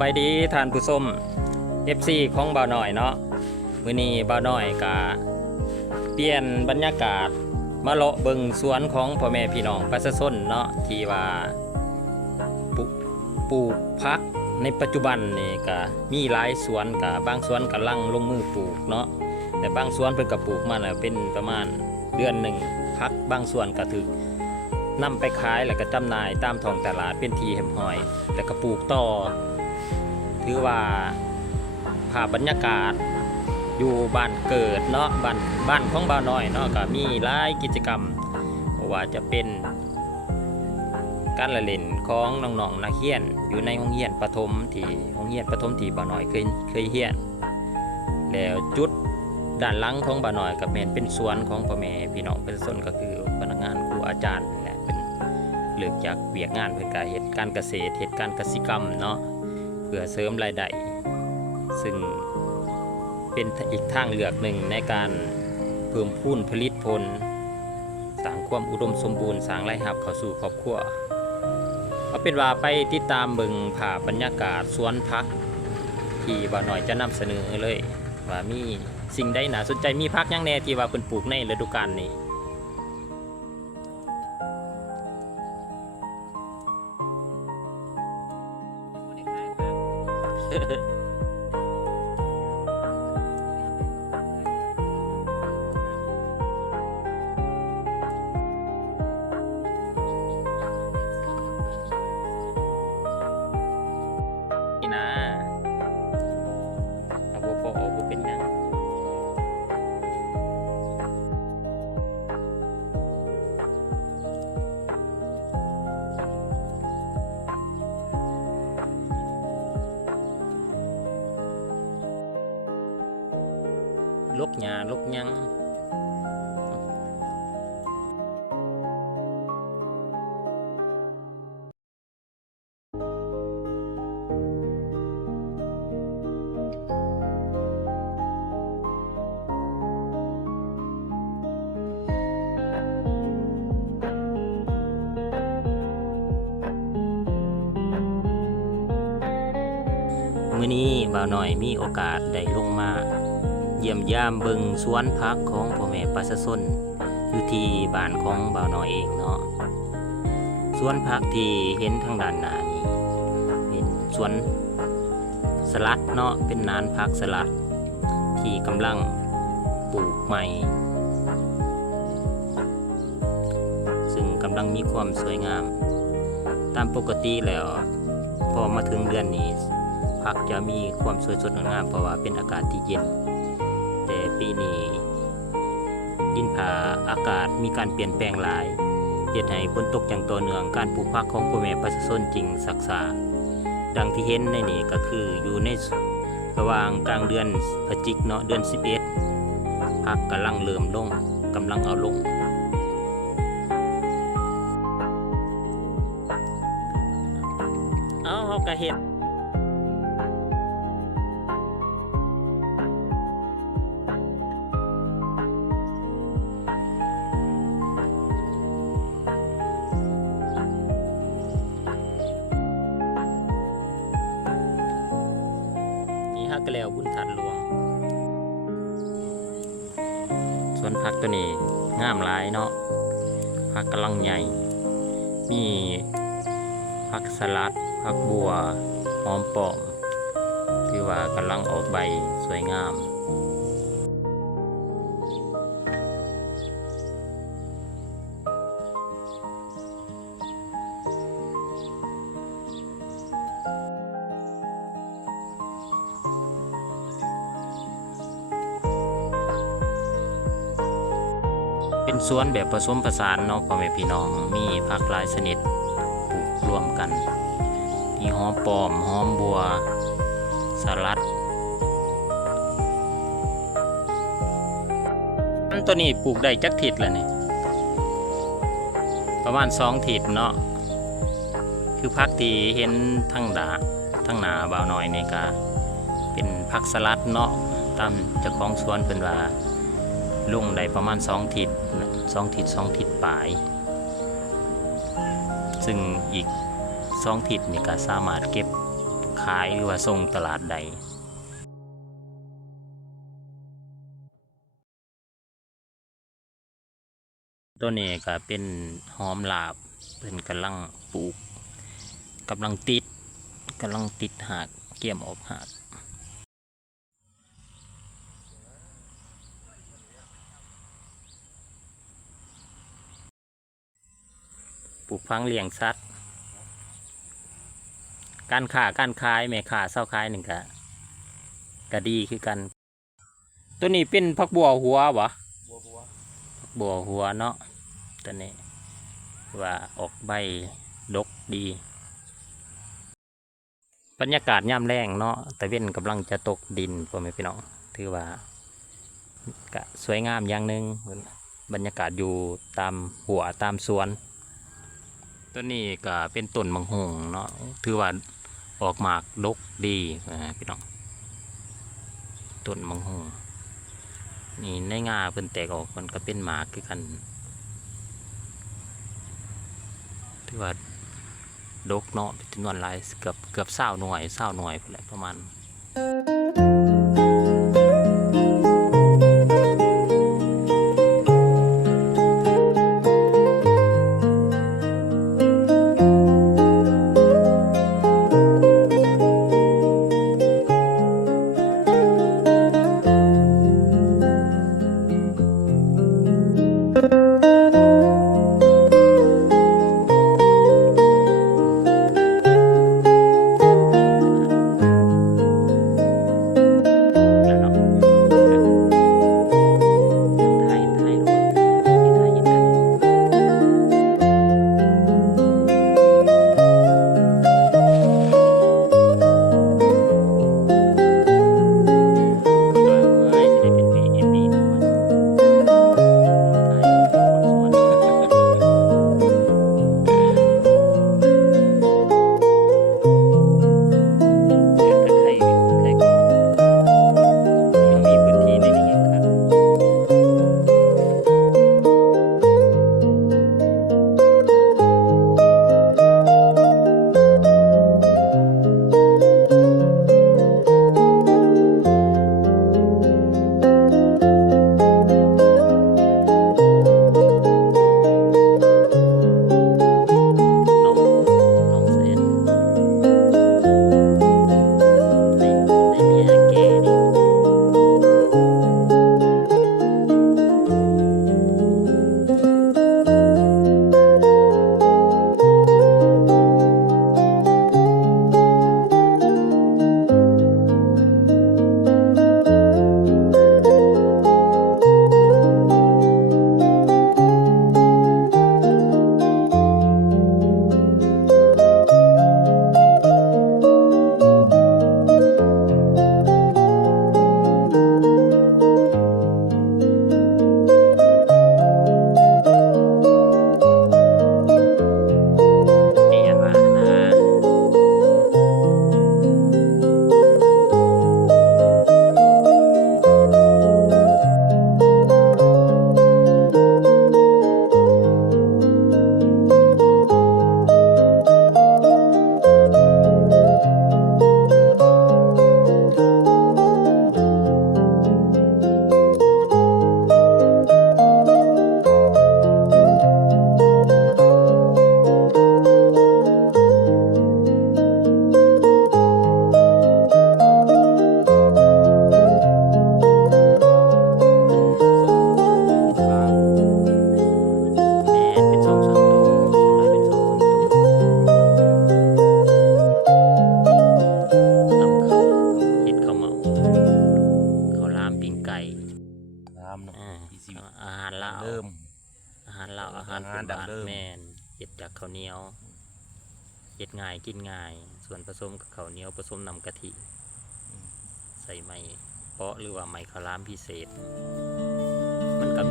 บายดีท่านผู้ชม FC ของบ่าวน้อยเนาะมื้อนี้บ่าวน้อยก็เปลี่ยนบรรยากาศมาเลาะเบิ่งสวนของพ่อแม่พี่น้องประชาชนเนาะที่ว่าปลูกผักในปัจจุบันนี่ก็มีหลายสวนก็บางสวนกำลังลงมือปลูกเนาะแต่บางสวนเพิ่นก็ปลูกมาแล้วเป็นประมาณเดือนหนึ่งผักบางส่วนก็ถึกนำไปขายแล้วก็จำหน่ายตามท้องตลาดเป็นทีเห็มหอยแล้วก็ปลูกต่อถือว่าภาพบรรยากาศอยู่บ้านเกิดเนาะบ้านของบ่าวน้อยเนาะก็มีหลายกิจกรรมเพราะว่าจะเป็นการละเล่นของน้องๆนักเรียนอยู่ในโรงเรียนประถมที่บ่าวน้อยเคยเรียนแล้วจุดด้านหลังของบ่าวน้อยก็เป็นสวนของพ่อแม่พี่น้องประชาชนก็คือพนักงานครูอาจารย์นี่แหละเป็นเลิกจากเวียกงานเพื่อการเฮ็ดการเกษตรเฮ็ดการกสิกรรมเนาะเพื่อเสริมรายได้ซึ่งเป็นอีกทางเลือกหนึ่งในการเพิ่มพูนผลิตผลสร้างความอุดมสมบูรณ์สร้างรายรับเข้าสู่ครอบครัวเอาเป็นว่าไปติดตามเบิ่งภาพบรรยากาศสวนผักที่บ่าวน้อยจะนำเสนอเลยว่ามีสิ่งใดน่าสนใจมีผักหยังแน่ที่ว่าเพิ่นปลูกในฤดูกาลนี้นี่นะเอาบ่พอบ่เป็นหยังลกหญ้าลกหยังมื้อนี้บ่าวน้อยมีโอกาสได้ลงมาเยี่ยมยามเบิ่งสวนผักของพ่อแม่ประชาชนอยู่ที่บ้านของบ่าวน้อยเองเนาะสวนผักที่เห็นทางด้านหน้านี้เป็นสวนสลัดเนาะเป็นนานผักสลัดที่กำลังปลูกใหม่ซึ่งกำลังมีความสวยงามตามปกติแล้วพอมาถึงเดือนนี้ผักจะมีความสวยสดงดงามเพราะว่าเป็นอากาศที่เย็นแต่ปีนี้ดินผาอากาศมีการเปลี่ยนแปลงหลายเฮ็ดให้ฝนตกอย่างต่อเนื่องการปลูกผักของพ่อแม่ประชาชนจริงศักษาดังที่เห็นในนี้ก็คืออยู่ในระหว่างกลางเดือนพฤศจิกเนาะเดือน11ผักกำลังเริ่มลงกำลังเอาลงเอาเฮาก็เฮ็ดฮักก็แล้วบุญทัดหลวงส่วนผักตัวนี้งามหลายเนาะผักกำลังใหญ่มีผักสลัดผักบัวหอมปอมที่ว่ากำลังออกใบสวยงามเป็นสวนแบบผสมผสานเนาะพ่อแม่พี่น้องมีผักหลายชนิดปลูกรวมกันมีหอมปอมหอมบัวสลัดตัวนี้ปลูกได้จักทิศแล้วนี่ประมาณ2 ทิศเนาะคือผักที่เห็นทั้งหน้าบ่าวน้อยนี่ก็เป็นผักสลัดเนาะตามเจ้าของสวนเพิ่นว่า ลงได้ประมาณ2 ทิศ2 ทิศปลายซึ่งอีก2 ทิศนี่ก็สามารถเก็บข ายหรือว่าส่งตลาดใดตัวนี้ก็เป็นหอมลาบเป็นกำลังปลูกกำลังติดหากเกี่ยมออกหากปลูกพังเลี้ยงสัตว์การขายแม่ค้าเศร้าขายหนึ่งก็ดีคือกันตัวนี้เป็นผักบัวหัววะบัวหัวเนาะตัวนี้ว่าออกใบดกดีบรรยากาศย่ำแรงเนาะแต่เว้นกำลังจะตกดินพ่อแม่พี่น้องถือว่าก็สวยงามอย่างหนึ่งบรรยากาศอยู่ตามหัวตามสวนตัวนี้ก็เป็นต้นมังหงเนาะถือว่าออกหมากดกดีพี่น้องต้นมังหงนี่ในงาเพิ่นแตกออกมันก็เป็นหมากคือกันถือว่าดกเนาะเป็นจำนวนหลายเกือบ20 หน่วยพุ่นแหละประมาณเฮ็ดจากข้าวเหนียวเฮ็ดง่ายกินง่ายส่วนผสมกับข้าวเหนียวผสมน้ำกะทิใส่ไม้เปาะหรือว่าไม้ข้าวหลามพิเศษมันก็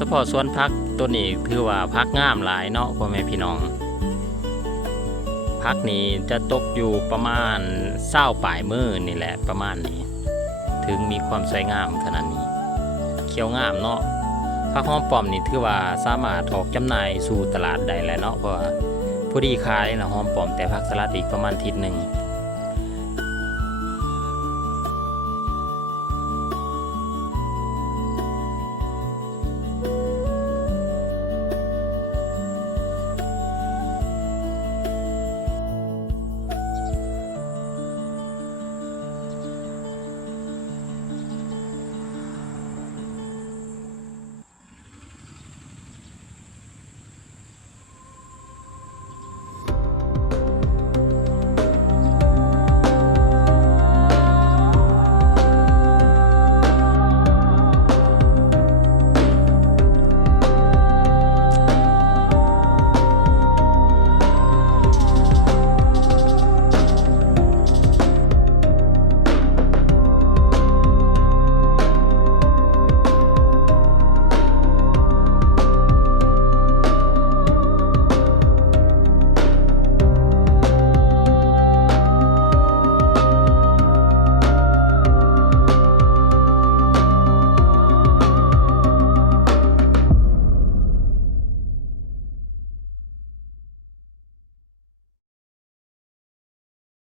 เฉพาะสวนพักตัวนี้ถือว่าพักงามหลายเนาะพ่อแม่พี่น้องพักนี้จะตกอยู่ประมาณ20ปลายมือนี่แหละประมาณนี้ถึงมีความสวยงามขนาดนี้เขียวงามเนาะผักหอมป้อมนี่ถือว่าสามารถออกจำหน่ายสู่ตลาดได้แล้วเนาะเพราะว่าผู้ดีขายนะหอมป้อมแต่ผักสลัดอีกประมาณอาทิตย์หนึ่ง